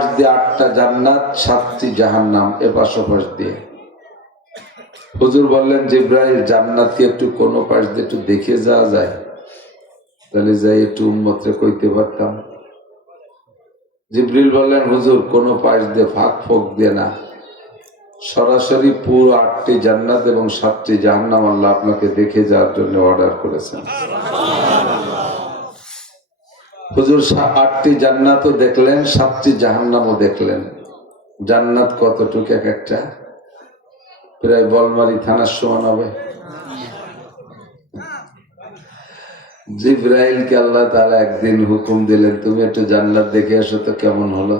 পাশ দিয়ে 8টা জান্নাত, 7টি জাহান্নাম, এপাশ ওপাশ দিয়ে। হুজুর বললেন, জিব্রাইল জান্নাত কি একটু কোন পাশ দিয়ে একটু দেখে যাওয়া যায়? তাহলে যাই একটু উম্মতরে কইতে পারতাম। জিব্রিল বললেন, হুজুর কোন পাশ দিয়ে ফাঁক ফোক দিয়ে না, সরাসরি পুরো 8টি জান্নাত এবং 7টি জাহান্নাম আল্লাহ আপনাকে দেখে যাওয়ার জন্য অর্ডার করেছেন। হুজুর 8টি জান্নাতও দেখলেন, 7টি জাহান্নামও দেখলেন। জান্নাত কতটুকু এক একটা? প্রায় বলমারি থানার সমান হবে। জিব্রাইলকে আল্লাহ তাআলা একদিন হুকুম দিলেন, তুমি একটু জান্নাত দেখে এসো তো কেমন হলো।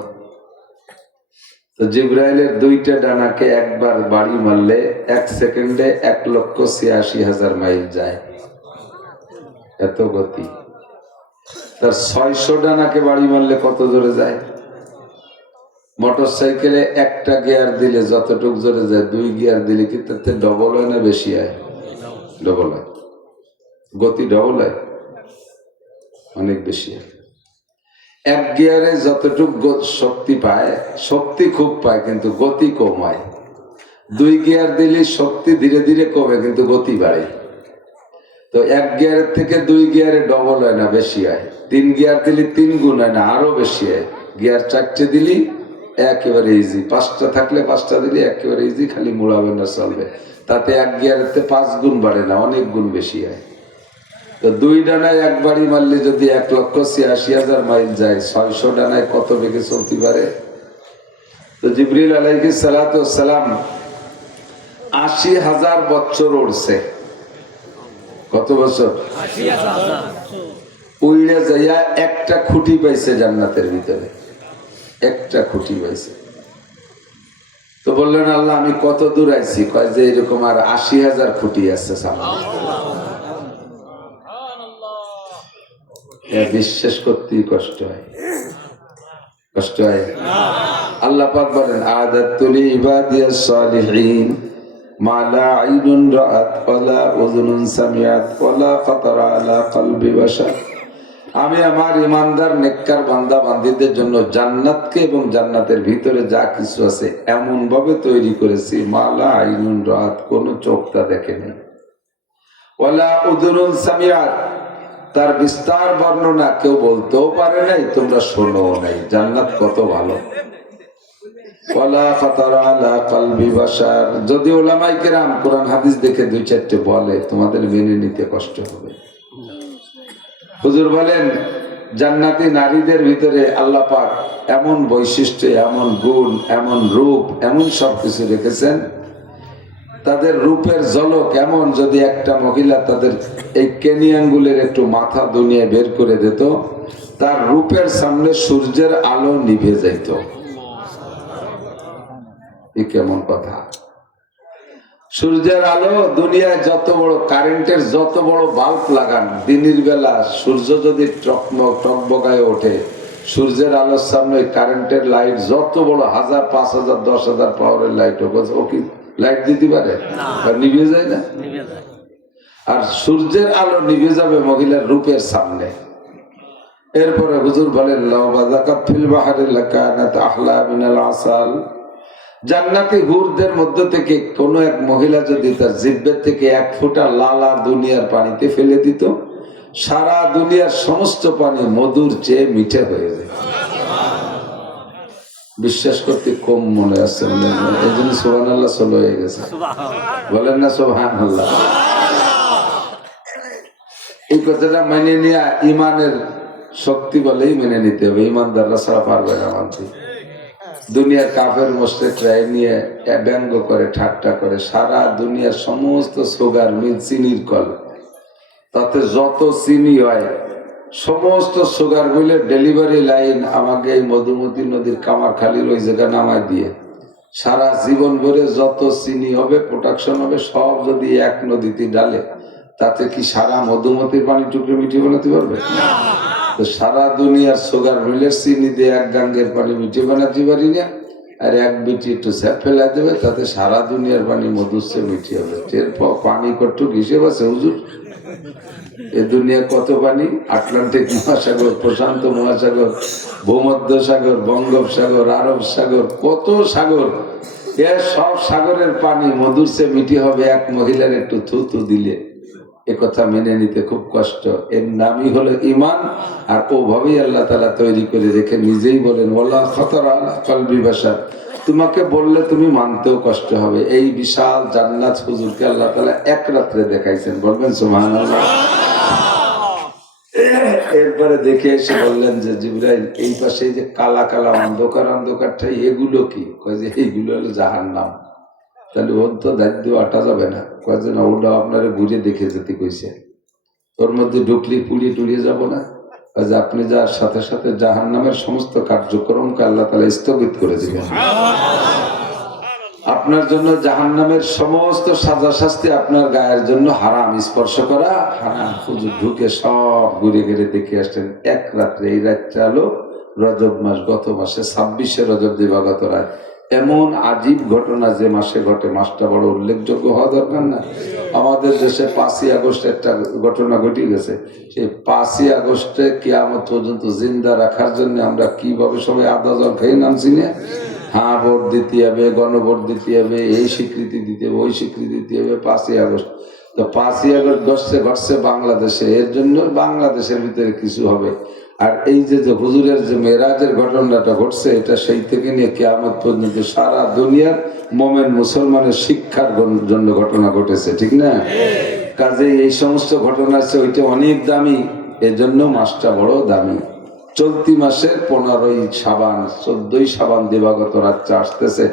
তো জিব্রাইলের 2টা ডানাকে একবার বাড়ি মারলে 1 সেকেন্ডে 1,86,000 মাইল যায়, এত গতি। তার 600 ডানাকে বাড়ি মারলে কত জোরে যায়? মোটর সাইকেলে 1টা গিয়ার দিলে যতটুক জোরে যায়, 2 গিয়ার দিলে কি তাতে ডবল হয় না বেশি হয়? ডবল হয়। গতি ডবল হয়, অনেক বেশি হয়। 1 গিয়ারে যতটুক শক্তি পায়, শক্তি খুব পায় কিন্তু গতি কম হয়। 2 গিয়ার দিলে শক্তি ধীরে ধীরে কমে কিন্তু গতি বাড়ে। তো 1 গিয়ারের থেকে 2 গিয়ারে ডবল হয় না, বেশি হয়। 3 গিয়ার দিলে 3 গুণ হয় না, আরো বেশি হয়। গিয়ার 4টে দিলি একেবারে ইজি, 5টা থাকলে 5টা দিলে একেবারে ইজি, খালি মোড়াবে না চলবে। তাতে 1 গিয়ারের 5 গুণ বাড়ে না, অনেক গুণ বেশি হয়। তো 2 ডানায় একবারই মারলে যদি 1,86,000 মাইল যায়, 600 ডানায় কত বেগে চলতে পারে? তো জিবরিল আলাইহিস সালাতু ওয়াস সালাম 80,000 বছর উড়ছে। কত বছর? 80,000। উইলে যাইয়া একটা খুঁটি পাইছে জান্নাতের ভিতরে, একটা খুঁটি পাইছে। তো বললেন, আল্লাহ আমি কত দূর আইছি? কয় যে এরকম আর 80,000 খুঁটি আছে সামনে। বিশ্বাস করতেই কষ্ট হয়, কষ্ট হয়। আল্লাহ পাক বলেন, আদাতুল ইবাদিয়াস সালিহিন মা লা আইনুন রাআত ওয়ালা উযুনুন সামিআত ওয়ালা খাতারা আলা কলবি বাশার। আমি আমার ইমানদার নেককার বান্দা বান্দীদের জন্য জান্নাতকে এবং জান্নাতের ভিতরে যা কিছু আছে এমন ভাবে তৈরি করেছি, মা লা আইনুন রাআত, কোন চোখ তা দেখেনি, ওয়ালা উযুনুন সামিআত, তার বিস্তার বর্ণনা কেউ বলতেও পারে নাই, তোমরা শোনো নাই। জান্নাত কত ভালো। ওয়ালা খাতারা আলা কলবি বাশার। যদি উলামায়ে কেরাম কোরআন হাদিস দেখে 2-4টে বলে, তোমাদের মেনে নিতে কষ্ট হবে। হুজুর বলেন, জান্নাতি নারীদের ভিতরে আল্লাহ পাক এমন বৈশিষ্ট্য, এমন গুণ, এমন রূপ, এমন সবকিছু রেখেছেন, তাদের রূপের ঝলক এমন, যদি একটা মহিলা তাদের এই কেনিয়াঙ্গুলের একটু মাথা দুনিয়ায় বের করে দিত, তার রূপের সামনে সূর্যের আলো নিভে যাইত। এ কেমন কথা? সূর্যের আলো, দুনিয়ায় যত বড় কারেন্টের যত বড় বাল্ব লাগান, দিনের বেলা সূর্য যদি টকবগায় ওঠে, সূর্যের আলোর সামনে কারেন্টের লাইট যত বড় 1000, 5000, 10,000 পাওয়ারের লাইট হোক, ও কি লাইট দিতে পারে? নিভে যায় না। আর সূর্যের আলো নিভে যাবে মহিলার রূপের সামনে। এরপরে হুজুর বলেন, লাউ বাযাকাত ফিল বাহরি লাকানাত আহলা মিনাল আসাল। জান্নাতি হুরদের মধ্য থেকে কোন এক মহিলা যদি তার জিহ্বা থেকে 1 ফোঁটা লালা দুনিয়ার পানিতে ফেলে দিত, সারা দুনিয়ার সমস্ত পানি মধুর চেয়ে মিঠে হয়ে যায়। বিশ্বাস করতে কম মনে আছে, এই জন্য সুবহানাল্লাহ চলে হয়ে গেছে। বলেন না সুবহানাল্লাহ। এই কথাটা মেনে নিয়ে ইমানের শক্তি বলেই মেনে নিতে হবে, ইমানদাররা ছাড়া পারবে না মানতে। দুনিয়ার কাফের মুশরিকরা নিয়ে ব্যঙ্গ করে, ঠাট্টা করে, সারা দুনিয়ার সমস্ত সুগার মিল, চিনির কল, তাতে যত চিনি হয় সমস্ত সুগার মিলের ডেলিভারি লাইন আমাকে এই মধুমতি নদীর কামারখালীর ওই জায়গায় নামায় দিয়ে, সারা জীবন ভরে যত চিনি হবে, প্রোডাকশন হবে, সব যদি এক নদীতে ডালে, তাতে কি সারা মধুমতির পানি টুকরে মিঠে বানাতে পারবে? তো সারা দুনিয়ার সুগার মিলের চিনি দিয়ে 1 গাঙ্গের পানি মিঠে বানাতে পারি না, আর এক বিটি একটু স্যাপ ফেলা দেবে, তাতে সারা দুনিয়ার পানি মধুসে মিটি হবে। এরপর পানি কটুক হিসেব আছে হুজুর? এ দুনিয়া কত পানি, আটলান্টিক মহাসাগর, প্রশান্ত মহাসাগর, ভূমধ্য সাগর, বঙ্গোপসাগর, আরব সাগর, কত সাগর, এ সব সাগরের পানি মধুর সে মিটি হবে এক মহিলার একটু থুতু দিলে। এ কথা মেনে নিতে খুব কষ্ট। এর নামই হলো ইমান। আর ওভাবেই আল্লাহ তাআলা তৈরি করে রেখে নিজেই বলেন ওয়ালা খাতারা আলা কলবি বাশার, তোমাকে বললে তুমি মানতেও কষ্ট হবে। এই বিশাল জান্নাত হুজুরকে আল্লাহ তাআলা এক রাত্রে দেখাইছেন, বলবেন সুবহানাল্লাহ। এরপরে দেখে এসে বললেন যে জিবরাইল, এই পাশে যে কালা কালা অন্ধকার অন্ধকারটা এগুলো কি? কয় যে এইগুলো হলো জাহান্নাম। তাহলে ওর তো দায়িত্ব আটা যাবে না। কয় যে না, ওটা আপনারা ঘুরে দেখে যেতে কইছে, ওর মধ্যে ঢুকলি পুড়িয়ে টুড়িয়ে যাবো না। যে আপনি যার সাথে সাথে জাহান্নামের সমস্ত কার্যক্রমকে আল্লাহ তাআলা স্থগিত করে দিবেন। আপনার জন্য জাহান্নামের সমস্ত সাজা শাস্তি আপনার গায়ের জন্য হারাম, স্পর্শ করা হারাম। হুজুর ঢুকে সব ঘুরে ঘুরে দেখে আসছেন এক রাত্রে। এই রাতটা হলো রজব মাস, গত মাসে 26শে রজব দিবাগত রাত। এমন আজীব ঘটনা যে মাসে ঘটে, মাসটা বড় উল্লেখযোগ্য হওয়া দরকার না? আমাদের দেশে 5ই আগস্ট একটা ঘটনা ঘটে গেছে। সেই 5ই আগস্টে কিয়ামত পর্যন্ত জিন্দা রাখার জন্য আমরা কিভাবে সবাই আদা জল খেয়ে নামছি না? হ্যাঁ, ভোট দিতে হবে, গণভোট দিতে হবে, এই স্বীকৃতি দিতে হবে, ওই স্বীকৃতি দিতে হবে। 5ই আগস্ট তো 5ই আগস্ট ঘটছে বাংলাদেশে, এর জন্য বাংলাদেশের ভিতরে কিছু হবে। আর এই যে হুজুরের যে মেরাজের ঘটনাটা ঘটছে, এটা সেই থেকে নিয়ে কিয়ামত পর্যন্ত সারা দুনিয়ার মোমেন মুসলমানের শিক্ষার জন্য ঘটনা ঘটেছে, ঠিক না? কাজে এই সমস্ত ঘটনা আছে, ওইটা অনেক দামি, এজন্য মাসটা বড় দামি। চলতি মাসের 15ই শাবান, 14ই শাবান দিবাগত রাতটা আসতেছে।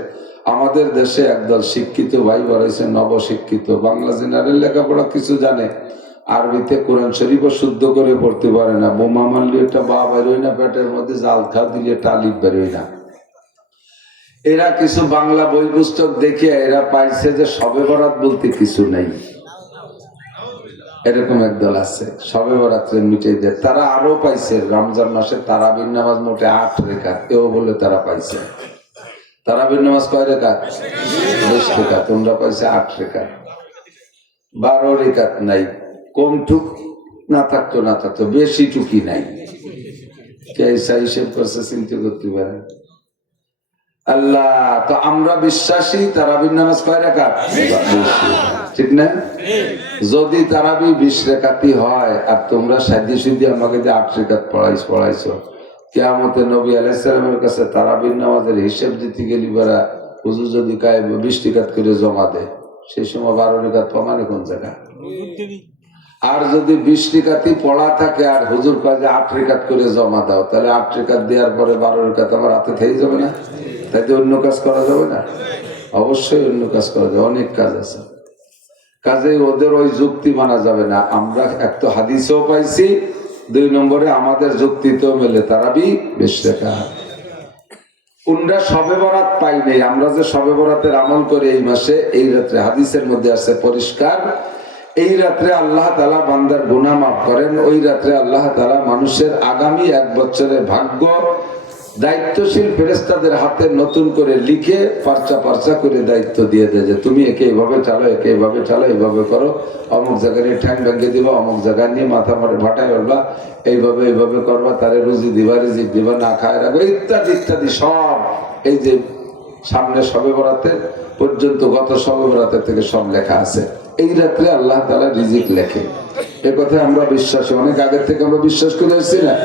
আমাদের দেশে একদল শিক্ষিত ভাই বাড়াইছে, নবশিক্ষিত, বাংলা জেনারেল লেখাপড়া কিছু জানে, আরবিতে কোরআন শরীফও শুদ্ধ করে পড়তে পারে না। বোমা মারলে এটা বা বেরোয় না, পেটের মধ্যে জাল খা দিলে এটা আলিফ বেরোয় না। এরা কিছু বাংলা বই পুস্তক দেখে এরা পাইছে যে শবে বরাত বলতে কিছু নেই। এরকম একদল আছে, শবে বরাতের মিটাই দেয়। তারা আরো পাইছে রমজান মাসে তারাবির নামাজ মোটে 8 রেখাত, এও বলে তারা পাইছে। তারাবির নামাজ কয় রেখাত? 20 রেখাত। তোমরা পাইছে 8 রেখাত। 12 রেখাত নাই। কম টুক না থাকতো, না থাকতো, বেশি টুকি নাই। কে হিসেব করছে চিন্তা করতে পারে আল্লাহ। তো আমরা বিশ্বাসী তারাবির নামাজ কয় রাকাত? ঠিক না? যদি তারাবি 20 রাকাতই হয় আর তোমরা সাধ্য সিদ্ধি আমাকে যে 8 রাকাত পড়াইছো, কিয়ামতে নবী আলাইহিস সালামের কাছে তারাবির নামাজের হিসাব দিতে গেলি বেড়া হুজুর যদি কায় 20 রাকাত করে জমা দেয়, সেই সময় 12 রাকাত প্রমাণে কোন জায়গা? আর যদি 20 রাকাতই পড়া থাকে আর হুজুর কয় যে 8 রাকাত করে জমা দাও, তাহলে 8 রাকাত দেওয়ার পরে 12 রাকাত আমার হাতে থেকে যাবে না? তাইতে অন্য কাজ করা যাবে না? অবশ্যই অন্য কাজ করা যাবে, অনেক কাজ আছে। কাজে ওদের ওই যুক্তি মানা যাবে না। আমরা এক তো হাদিসেও পাইছি, 2 নম্বরে আমাদের যুক্তিতেও মেলে তারাবি 20 রাকাত। উনরা শবে বরাত পাই নাই। আমরা যে শবে বরাতের আমল করে এই মাসে, এই রাত্রে, হাদিসের মধ্যে আছে পরিষ্কার, এই রাত্রে আল্লাহ তাআলা বান্দার গুনাহ মাফ করেন। ওই রাত্রে আল্লাহ তাআলা মানুষের আগামী 1 বছরের ভাগ্য দায়িত্বশীল ফেরেশতাদের হাতে নতুন করে লিখে পার্চা করে দায়িত্ব দিয়ে দেয় যে তুমি একে এইভাবে চালো, একে এইভাবে চালো, এইভাবে করো, অমুক জায়গায় ঠ্যাং ভেঙে দিবা, অমুক জায়গায় নিয়ে মাথা মারে ভাটায় উঠবা, এইভাবে করবা, তারে রুজি দিবা, রিজিক দিবা, না খায় রাখবে, ইত্যাদি ইত্যাদি। সব এই যে সামনে শবে বরাতের পর্যন্ত, গত শবে বরাতের থেকে সব লেখা আছে। এই রাত্রে আল্লাহ তাআলা রিজিক লেখে, এ কথা আমরা বিশ্বাসী, অনেক আগের থেকে আমরা বিশ্বাস করে এসেছি না?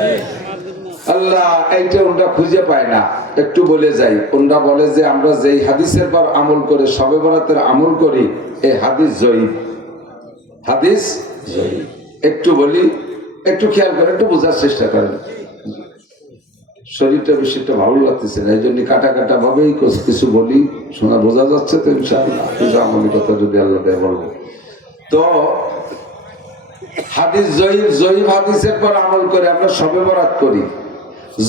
আল্লাহ এইটা ওরা খুঁজে পায় না। একটু বলে যাই, ওরা বলে যে আমরা যেই হাদিসের পর আমল করে শবে বরাতের আমল করি, এই হাদিস জয়ীফ, হাদিস জয়ীফ। একটু বলি, একটু খেয়াল করেন, একটু বোঝার চেষ্টা করেন। শরীরটা বেশিটা ভালো লাগতেছে না, এই জন্য কাটা ভাবেই কিছু বলি, শোনা বোঝা যাচ্ছে তো ইনশাআল্লাহ। কিছু আমলি কথা যদি আল্লাহ দেয় বলবো। তো হাদিস জয়ীফ হাদিসের পর আমল করে আমরা শবে বরাত করি।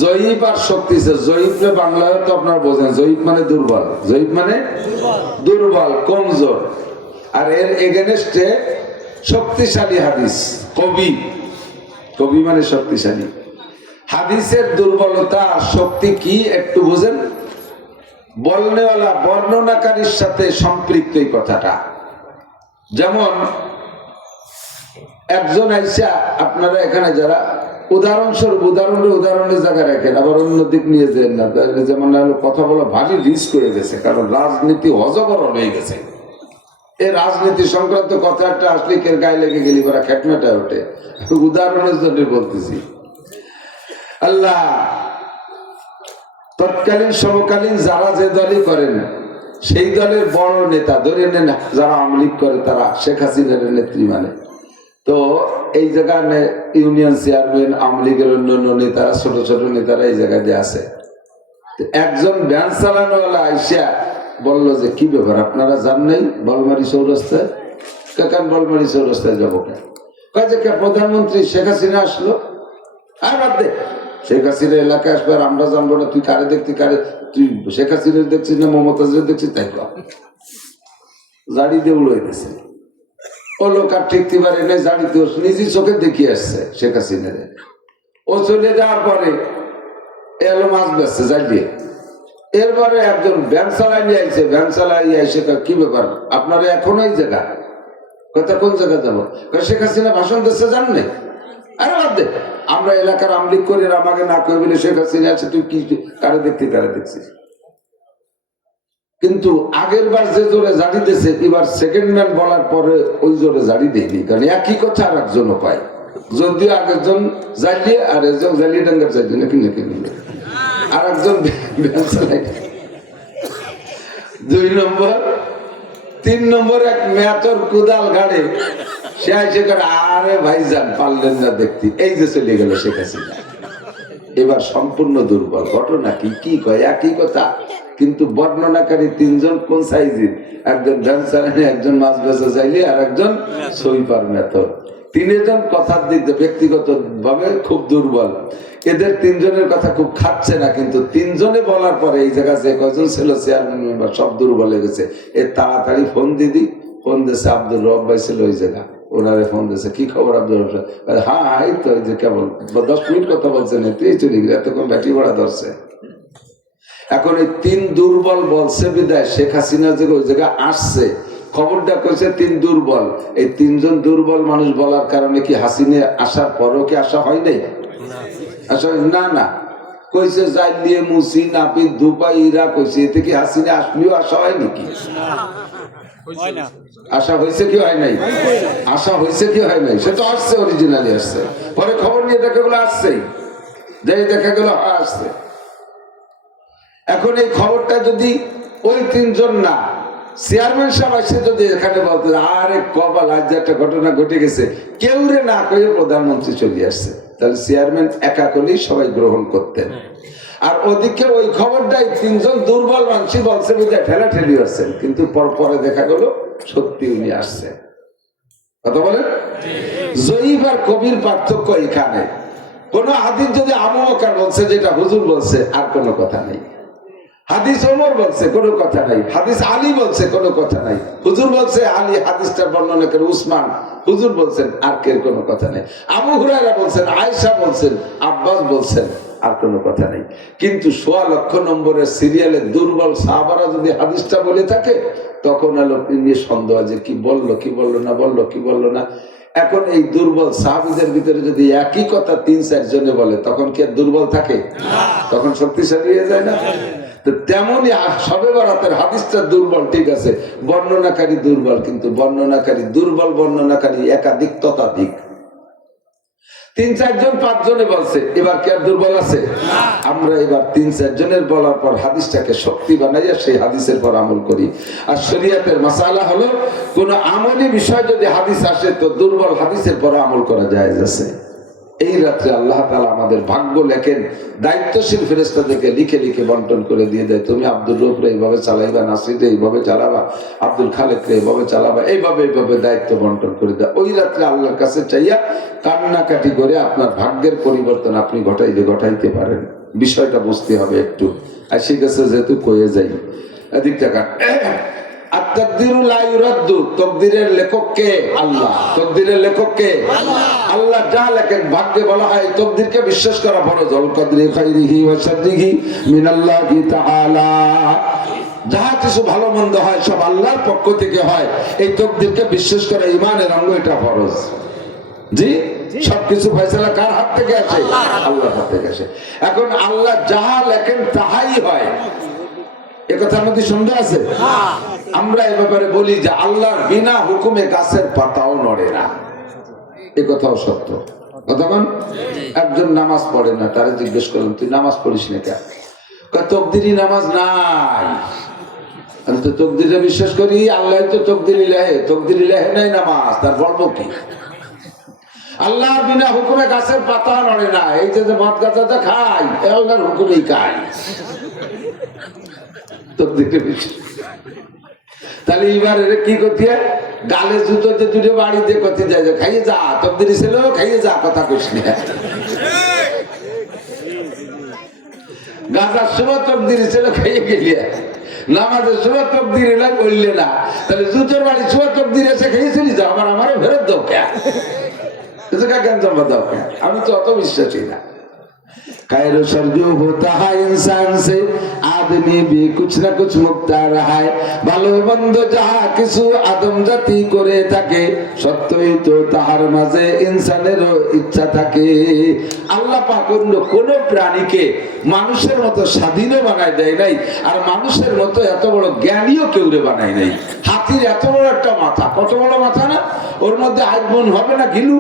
জয়ীফ আর শক্তিশালী, জয়ীফ বাংলায় তো আপনারা বোঝেন, জয়ীফ মানে দুর্বল, জয়ীফ মানে দুর্বল, কমজোর। আর এর এগেনস্টে শক্তিশালী হাদিস, কবি মানে শক্তিশালী। হাদিসের দুর্বলতা আর শক্তি কি একটু বুঝেন? বলনেওয়ালা বর্ণনাকারীর সাথে সম্পৃক্ত এই কথাটা। যেমন একজন আইসা, আপনারা এখানে যারা উদাহরণস্বরূপ উদাহরণের জায়গায় রাখেন, আবার অন্য দিক নিয়ে যেন না। যেমন কথা বলা ভারী রিস্ক হয়ে গেছে, কারণ রাজনীতি অজবরণ হয়ে গেছে। এই রাজনীতি সংক্রান্ত কথা একটা আসলে কের গায়ে লেগে গেলি ওরা খেটমেটা ওঠে। উদাহরণের জন্য বলতেছি। আল্লাহ তৎকালীন সমকালীন যারা যে দলই করেন সেই দলের বড় নেতা ধরে নেন, যারা আওয়ামী লীগ করে তারা শেখ হাসিনার নেত্রী মানে। তো এই জায়গায় ইউনিয়ন চেয়ারম্যান, আওয়ামী লীগের অন্যান্য নেতারা, ছোট ছোট নেতারা এই জায়গায় আছে। একজন ভ্যান চালানোওয়ালা আইসা বললো যে কি ব্যাপার আপনারা যান নাই বলমারি চৌরাস্তায়? কাকান বলমারি চৌরাস্তায় যাবো কেন? কয় যে প্রধানমন্ত্রী শেখ হাসিনা আসলো। আর বাদ দে, শেখ হাসিনা এলাকায় আসবে আর আমরা জানবো না? তুই কারে দেখতি? কারে তুই শেখ হাসিনা দেখছিস না মমতাজের দেখছিস? তাই জাড়ি দিয়ে উড়ে গেছে। ও লোক আর ঠিকতে পারে নাই, জাড়িতে নিজের চোখে দেখিয়ে আসছে শেখ হাসিনারে। ও চলে যাওয়ার পরে এলো মাছ বেচছে জ্বালিয়ে। এরপরে একজন ভ্যান চালাই নিয়ে আইছে, ভ্যান চালাই আইসে কি ব্যাপার আপনারা এখন এই জায়গা? কথা কোন জায়গা যাবো? শেখ হাসিনা ভাষণ দিচ্ছে জান নাই? আরে বাদ দে, আমরা এলাকার আমলিক করি, আমাকে না করে বলে শেখ হাসিনা আছে, তুই কি কারে দেখতে কারে দেখছিস? কিন্তু আগের বার যে জোরে জাড়ি দিয়েছে, এবার সেকেন্ড ম্যান বলার পরে ওই জোরে জাড়ি দেয়নি, কারণ একই কথা আর একজনও কয়। যদিও আগেরজন জ্বালিয়ে আর একজন জ্বালিয়ে ডাঙ্গার চাইছে নাকি নাকি আর একজন 2 নম্বর 3 নম্বর এক মেয়াতর কুদাল গাড়ে সে আইসে করে, আরে ভাইজান পারলেন না দেখতে, এই যে চলে গেল শেখ হাসিনা। এবার সম্পূর্ণ দুর্বল। ঘটনা কি কি কয় একই কথা, কিন্তু বর্ণনাকারী 3 জন কোন সাইজের? একজন ভ্যান চালানি, একজন মাছ বেচা চাইলে, আর একজন সুইপার মেথর। 3 জন কথার দিক দিয়ে ব্যক্তিগত ভাবে খুব দুর্বল। এদের 3 জনের কথা খুব খাচ্ছে না, কিন্তু 3 জনে বলার পরে এই জায়গা যে কয়জন ছিল চেয়ারম্যান মেম্বার সব দুর্বল হয়ে গেছে। এ তাড়াতাড়ি ফোন দিদি, ফোন দিয়েছে আব্দুল রব ভাই ছিল ওই জায়গা, ওনারে ফোন দিয়েছে, কি খবর আব্দুল রব? হ্যাঁ এই তো, এই যে কেবল 10 মিনিট কথা বলছেন, তুই চলে গেলে এতক্ষণ ব্যাটি ভাড়া ধরছে। এখন এই 3 দুর্বল বলছে বিদায় শেখ হাসিনা যে ওই জায়গায় আসছে, খবরটা কইছে 3 দুর্বল। এই 3 জন দুর্বল মানুষ বলার কারণে কি হাসিনা আসার পরও কি আশা হয় নাই? আশা না না কইছে জাইলিয়ে মুসি নাপি দুপাই ইরা কইছে, এতে কি হাসিনা আসলেও আশা হয় নাকি? আশা হয়েছে কি হয় নাই? আশা হয়েছে কি হয় নাই? সে তো আসছে, অরিজিনালি আসছে। পরে খবর নিয়ে দেখা গেলো আসছেই, যাই দেখা গেল আসছে। এখন এই খবরটা যদি ওই 3 জন না, চেয়ারম্যান সাহেব এসে যদি এখানে বলতে, আরে কপাল আজ একটা ঘটনা ঘটে গেছে, কেউ রে না কয়ে প্রধানমন্ত্রী চলে আসছে, তাহলে চেয়ারম্যান একা করলেই সবাই গ্রহণ করতেন। আর ওদিকে ওই খবরটাই 3 জন দুর্বল মানুষই বলছে বুঝে ঠেলা ঠেলি আসছেন, কিন্তু পরে দেখা গেল সত্যি উনি আসছে। কথা বলেন? জয়ীব আর কবির পার্থক্য এখানে। কোন হাদিস যদি আবু বকর বলছে যেটা হুজুর বলছে, আর কোনো কথা নেই। হাদিস ওমর বলছে, কোনো কথা নাই। হাদিস আলী বলছে, কোনো কথা নাই। হুজুর বলছে আলী, হাদিসটার বর্ণনা করে উসমান, হুজুর বলছেন, আর কের কোনো কথা নেই। আবু হুরায়রা বলছেন, আয়েশা বলছেন, আব্বাস বলছেন, আর কোনো কথা নেই। কিন্তু 1.25 লক্ষ নম্বরের সিরিয়ালে দুর্বল সাহাবারা যদি হাদিসটা বলে থাকে, তখন আলো নিয়ে সন্দেহ যে কি বললো কি বললো না, বললো কি বললো না। এখন এই দুর্বল সাহাবীদের ভিতরে যদি একই কথা 3-4 জনে বলে, তখন কি আর দুর্বল থাকে? তখন শক্তিশালী হয়ে যায় না? তো তেমনই শবে বরাতের হাদিসটা দুর্বল, ঠিক আছে, বর্ণনাকারী দুর্বল, কিন্তু বর্ণনাকারী দুর্বল, বর্ণনাকারী একাধিক ততাধিক। 3-4 জন 5 জনে বলছে, এবার কি আর দুর্বল আছে? আমরা এবার 3-4 জনের বলার পর হাদিসটাকে শক্তি বানাইয়া সেই হাদিসের পর আমল করি। আর শরীয়তের মাসালা হলো, কোন আমলি বিষয় যদি হাদিস আসে, তো দুর্বল হাদিসের পর আমল করা জায়েজ আছে। এই রাত্রে আল্লাহ তাআলা আমাদের ভাগ্য লেখেন, দায়িত্বশীল ফেরেশতাদেরকে লিখে লিখে বন্টন করে দিয়ে দেয়, তুমি আব্দুর রউফরে এইভাবে চালাইবা, নাসিরকে এইভাবে চালাবা, আব্দুল খালেককে এইভাবে চালাবা, এইভাবে দায়িত্ব বন্টন করে দেয়। ওই রাত্রে আল্লাহর কাছে চাইয়া কান্নাকাটি করে আপনার ভাগ্যের পরিবর্তন আপনি ঘটাইতে পারেন। বিষয়টা বুঝতে হবে একটু। আর সেই কাছে যেহেতু কয়ে যাই এদিক টাকা তকদিরের লেখক কে? আল্লাহ। তকদিরের লেখক কে? আল্লাহ। যা লেখেন ভাগ্যে বলা হয়, তকদিরকে বিশ্বাস করা ফরজ। আল কদরি খাইরিহি ওয়া শাররিহি মিনাল্লাহি তাআলা। যাহা কিছু ভালো মন্দ হয় সব আল্লাহর পক্ষ থেকে হয়, এই তকদিরকে বিশ্বাস করা ইমানের অঙ্গ, এটা ফরজ। জি, সবকিছু ফয়সালা কার হাত থেকে আসে? আল্লাহর হাত থেকে আসে। এখন আল্লাহ যাহা লেখেন তাহাই হয়, এ কথার মধ্যে সন্দেহ আছে? আমরা এ ব্যাপারে বলি যে আল্লাহর বিনা হুকুমে গাছের পাতাও নড়ে না, এ কথাও সত্য। কতক্ষণ একজন নামাজ পড়ে না, তারে জিজ্ঞেস করলাম তুই নামাজ পড়িস না কেন? তকদিরি নামাজ নাই। আমি তো তকদিরে বিশ্বাস করি, আল্লাহ তো তকদিরি লেহে, তকদিরি লেহে নাই নামাজ, তার বলবো কি? আল্লাহর বিনা হুকুমে গাছের পাতা নড়ে না। এই যে মদ গাছাটা খাই, আল্লাহর হুকুমেই খাই। তকদিরে বিশ্বাস। তাহলে এবার কি করতে হয়? গালে জুতো যে দুটো বাড়ি দিয়ে করতে যায়, খাইয়ে যা, তকদিরি ছিল খাইয়ে যা, কথা কইস না। গাজার সময় তকদিরি ছিল, খাইয়ে গেলিয়ে। নামাজের সময় তকদির এলা করলে না, তাহলে জুতোর বাড়ির সময় তকদির এসে খেয়েছিলি যাও, আমারও ফেরত দাও কে? আমি তো অত বিশ্বাসী না। खैर सर्जो होता है इंसान से, आदमी भी कुछ ना कुछ मुक्ता रहा है। ভালো মন্দ যাহা কিছু আদম জাতি করে থাকে, সত্যই তো তাহার মাঝে ইনসানেরও ইচ্ছা থাকে। আল্লাহ পাক অন্য কোন প্রাণীকে মানুষের মতো স্বাধীনও বানায় দেয় নাই, আর মানুষের মতো এত বড় জ্ঞানীও কেউরে বানায় নাই। হাতির এত বড় একটা মাথা, কত বড় মাথা না? ওর মধ্যে আজমন হবে না গিলু?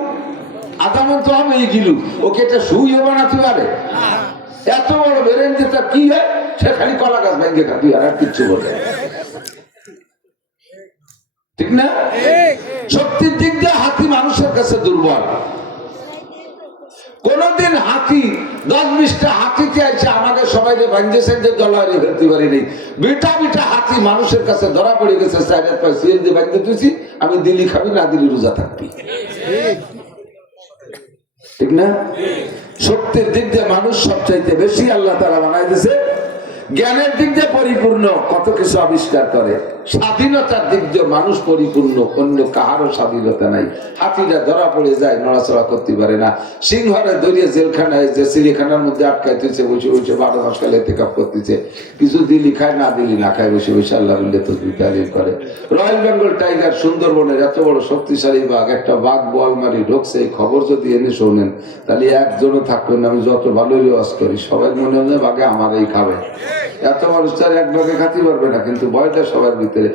আদামন তো আমি গিলু, ওকে এটা শুইও বানাতে পারে? এত বড় বেরেন যেটা কি হয়, সে খালি কলা গাছ ভেঙে খাবি, আর কিচ্ছু বলে। ঠিক না? শক্তির দিক দিয়ে হাতি মানুষের কাছে দুর্বল। কোনদিন হাতি 10-20টা হাতিতে আছে আমাকে সবাই যে ভাঙছে যে দলারে ফেলতে পারি নেই। বিটা বিটা হাতি মানুষের কাছে ধরা পড়ে গেছে, সাইডের পাশে সিএল দিয়ে ভাঙতে তুইছি, আমি দিলি খাবি না দিলি রোজা থাকবি। ঠিক না? শক্তির দিক দিয়ে মানুষ সবচাইতে বেশি আল্লাহ তাআলা বানাই দিয়েছে। জ্ঞানের দিক দিয়ে পরিপূর্ণ, কত কিছু আবিষ্কার করে। স্বাধীনতার দিক দিয়ে মানুষ পরিপূর্ণ, অন্য কাহারও স্বাধীনতা নাই। হাতিরা ধরা পড়ে যায়, নড়াচড়া করতে পারে না। সিংহরে দরিয়ে জেলখানায় যে সিলিখানার মধ্যে আটকাইতেছে, বসে বসে 12 মাস কালে এতেকাফ করতেছে। কিছু দিলি খায়, না দিলি না খায়, বসে বসে আল্লাহ বললে তসবিহ তাহলিল করে। রয়্যাল বেঙ্গল টাইগার, সুন্দরবনের এত বড় শক্তিশালী বাঘ, একটা বাঘ বোয়ালমারি ঢুকছে, এই খবর যদি এনে শোনেন তাহলে একজনও থাকবেন না। আমি যত ভালোই ওয়াজ করি, সবাই মনে হয় বাঘে আমারই খাবে। এত মানুষ তার এক ভাগে খাতে পারবে না, কিন্তু ভয়টা সবার ভিতরে।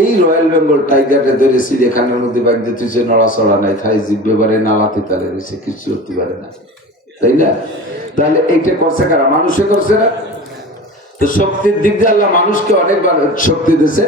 এই রয়্যাল বেঙ্গল টাইগারে ধরেছি, এখানের মধ্যে ব্যাগ দিতেছে, নড়াচড়া নাই, খাই জিভে পারে, নালাতে তালে রয়েছে, কিছু করতে পারে না, তাই না? তাহলে এইটা করছে কারা? মানুষে করছে না? তো শক্তির দিক দিয়ে আল্লাহ মানুষকে অনেকবার শক্তি দিয়েছে,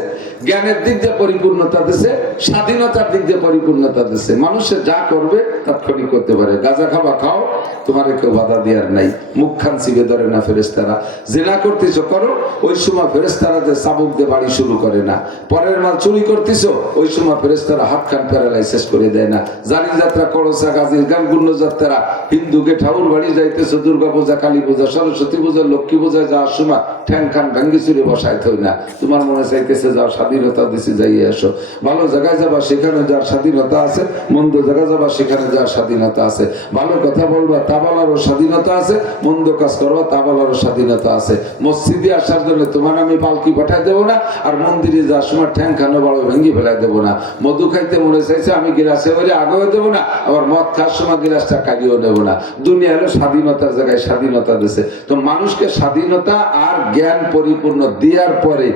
জ্ঞানের দিক দিয়ে পরিপূর্ণতা দিয়েছে, স্বাধীনতার দিক দিয়ে পরিপূর্ণতা দিয়েছে। মানুষে যা করবে তাৎক্ষণিক করতে পারে। গাঁজা খাবা খাও, তোমার কেউ বাধা দেওয়ার নাই। মুখ খান চিবে ধরে না ফেরেশতারা। জিনা করতেছো করো, ওই সময় ফেরেশতারা যে চাবুক দিয়ে বাড়ি শুরু করে না। পরের মাল চুরি করতেছো, ওই সময় ফেরেশতারা হাত খান প্যারালাইসিস করে দেয় না। জানি যাত্রা করোসা গাজীর গান গুণ্য যাত্রা, হিন্দুকে ঠাকুর বাড়ি যাইতেছো, দুর্গা পূজা, কালী পূজা, সরস্বতী পূজা, লক্ষ্মী পূজা যাওয়ার সময় ঠ্যাং খান ভাঙ্গি চুরি বসাইতে হয় না। তোমার মনে চাইতেছে যাও স্বাধীনতা দিছে, যাইয়ে আসো। ভালো জায়গায় যাবা, সেখানে যার স্বাধীনতা আছে। মন্দ জায়গায় যাবা, সেখানে যার স্বাধীনতা আছে। ভালো কথা বলবা, তা বলারও স্বাধীনতা আছে। মন্দ কাজ করবা, তা বলারও স্বাধীনতা আছে। মসজিদে আসার জন্য তোমার আমি পালকি পাঠাই দেবো না, আর মন্দিরে যাওয়ার সময় ঠ্যাং খানো বড় ভেঙ্গি ফেলাই দেবো না। মধু খাইতে মনে চাইছে, আমি গিলাসে বলে আগেও দেবো না, আবার মদ খাওয়ার সময় গিলাসটা কাটিয়েও নেবো না। দুনিয়া হলো স্বাধীনতার জায়গায় স্বাধীনতা দিছে। তো মানুষকে স্বাধীনতা আর জ্ঞান পরিপূর্ণ দেওয়ার পরে